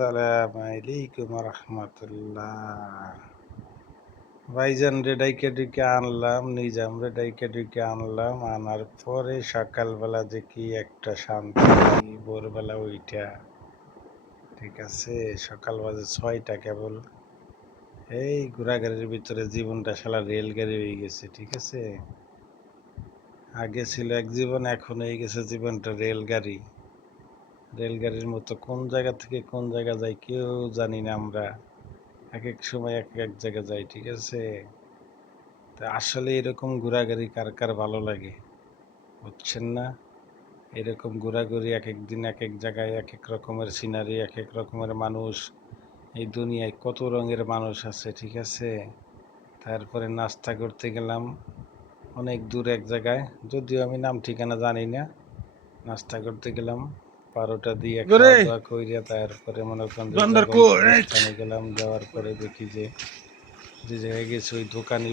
আসসালামু আলাইকুম রহমতুল্লাহ। ভাইজান রে ডাইকে ডুইকে আনলাম, নিজাম রে ডাইকে ডুইকে আনলাম, আনার পরে সকালবেলা দেখি একটা শান্তি। ভোরবেলা ওইটা ঠিক আছে, সকাল বাজে 6টা কেবল। এই ঘোড়াগাড়ির ভিতরে জীবনটা শালা রেলগাড়ি হয়ে গেছে। ঠিক আছে, আগে ছিল এক জীবন, এখন হয়ে গেছে জীবনটা রেলগাড়ি। রেলগাড়ির মতো কোন জায়গা থেকে কোন জায়গা যাই কেউ জানি না আমরা। এক এক সময় এক এক জায়গায় যাই। ঠিক আছে, তা আসলে এরকম ঘোরাঘুরি কার কার ভালো লাগে বুঝছেন না? এরকম ঘোরাঘুরি, এক এক দিন এক এক জায়গায় এক এক রকমের সিনারি, এক এক রকমের মানুষ। এই দুনিয়ায় কত রঙের মানুষ আছে। ঠিক আছে, তারপরে নাস্তা করতে গেলাম অনেক দূর এক জায়গায়, যদিও আমি নাম ঠিকানা জানি না। নাস্তা করতে গেলাম, পারোটা দিয়ে খাওয়া দাওয়া কইরা তারপরে মনে করেন যে গন্তব্যস্থানে গেলাম। যাওয়ার পরে দেখি যে যে জায়গায় গেছি ওই দোকানি